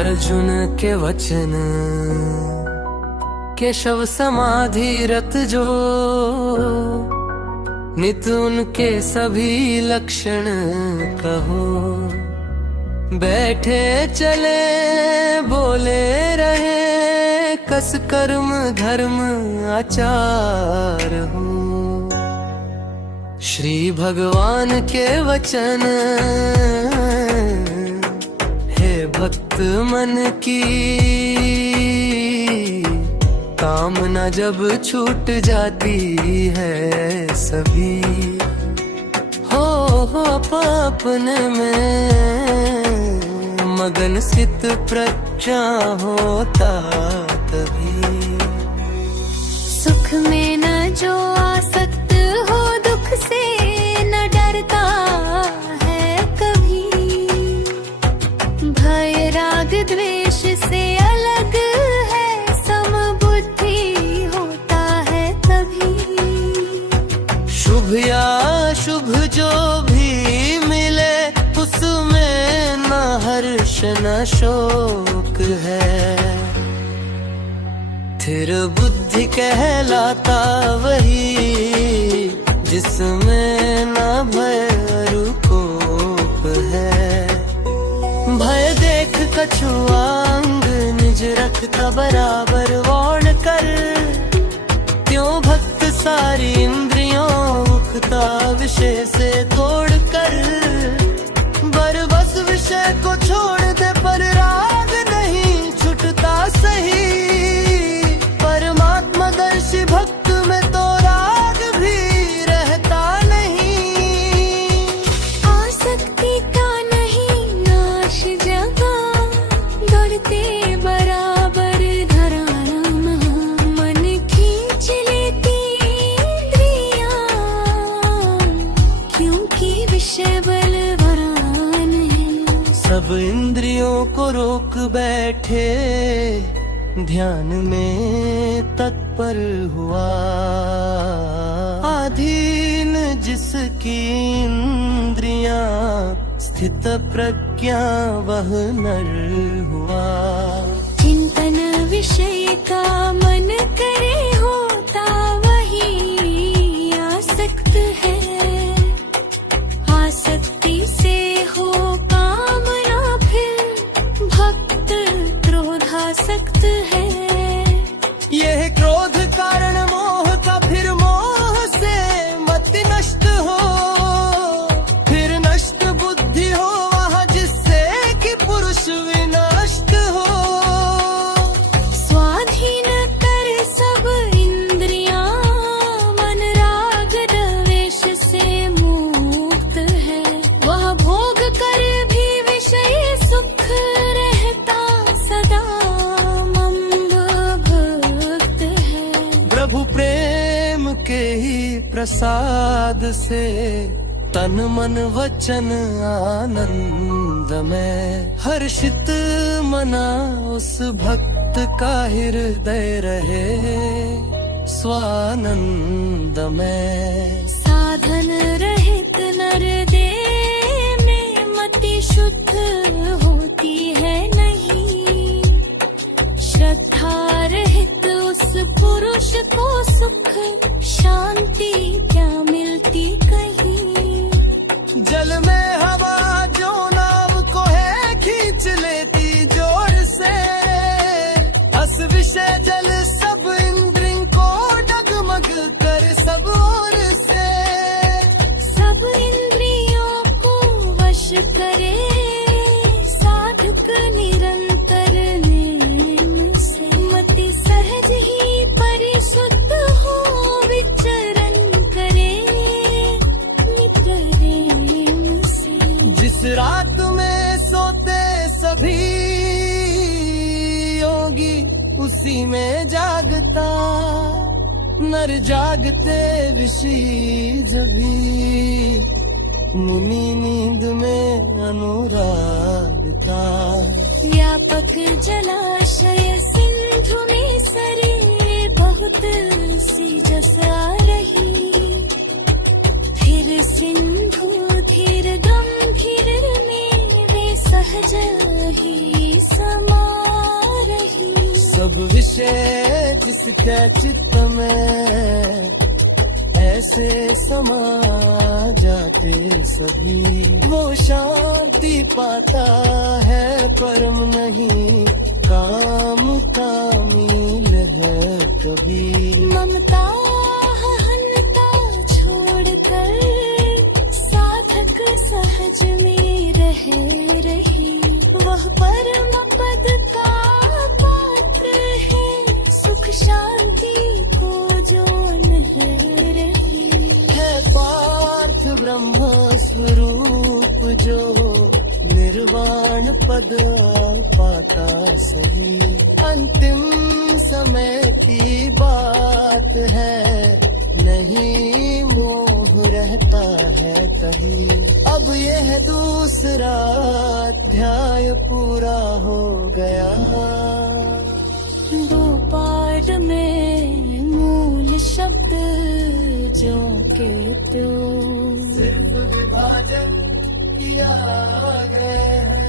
अर्जुन के वचन केशव समाधि रत जो, नित उनके सभी लक्षण कहो। बैठे चले बोले रहे, कस कर्म धर्म आचार हो। श्री भगवान के वचन हे भक्त मन की, कामना जब छूट जाती है सभी, हो अपने में मगन स्थित प्रज्ञा होता तभी। सुख में न जो आसक्त हो, दुख से न डरता है कभी। भय राग द्वेष से अलग है, समबुद्धि होता है तभी। शुभ या शुभ जो भी मिले, उसमें न हर्ष न शोक है। स्थिर बुद्धि कहलाता वही, जिसमें न भय रुकोप है। भय देख कछुआंग निज रखता बराबर वर्ण कर, त्यों भक्त सारी इंद्रियों उखता विषय से तोड़ कर। बरबस विषय को छोड़ दे पर राग नहीं छुटता सही। परमात्मा दर्शी भक्त में तो राग भी रहता नहीं। आसक्ति का नहीं नाश जगा, दौड़ते बराबर धराना। मन खींच लेती इंद्रियां, क्योंकि विषय बलवान है। सब इंद्रियों को रोक बैठे, ध्यान में तत्पर हुआ। अधीन जिसकी इंद्रियां, स्थित प्रज्ञा वह नर हुआ। चिंतन विषय का मन करे होता वही आसक्त है। आसक्ति से हो कामना, फिर भक्त क्रोधासक्त है। यह क्रोध कारण मोह का, फिर मोह से मति नष्ट हो। फिर नष्ट बुद्धि हो वहाँ, जिससे कि पुरुष विनष्ट हो। स्वाधीन कर सब इंद्रियां, मन राग द्वेष से मुक्त है। वह भोग कर भी विषय सुख रहता सदा मंद भक्त है। प्रभु प्रेम के ही प्रसाद से, तन मन वचन आनंद में। हर्षित मना उस भक्त का हृदय रहे, स्वानंद में। साधन रहित नर देह में, मति शुद्ध होती है नहीं। श्रद्धा रहित उस पुरुष को सुख शांति क्या मिलती कहीं। जल में हवा जो नाव को है खींच लेती जोर से। अस विषय जल सब इंद्रियों को डगमग कर सब ओर से। सब इंद्रियों को वश करे, साधक निरंतर नेम से। मति सहज ही परिशुद्ध हो, विचरण करे नित प्रेम से। जिस रात में सोते सभी योगी, उसी में जागता नर जागते विषी जभी। मुनि नींद में अनुरागता। व्यापक जलाशय सिंधु में सरे, बहुत सी जस आ रही। फिर सिंधु धीर गंभीर में, वे सहज ही समा। विषय जिसके चित्त में ऐसे समा जाते सभी, वो शांति पाता है परम नहीं, काम का मील है कभी। ममता हनता छोड़कर साधक सहज में रहे रही, वह परम पद का पात्र है, सुख शांति को जो नहीं रही। है पार्थ ब्रह्म स्वरूप जो निर्वाण पद पाता सही, अंतिम समय की बात है, नहीं मोह रहता है कहीं। अब यह दूसरा अध्याय पूरा हो गया, दो पाठ में मूल शब्द जो के त्यों, सिर्फ विभाजन किया है।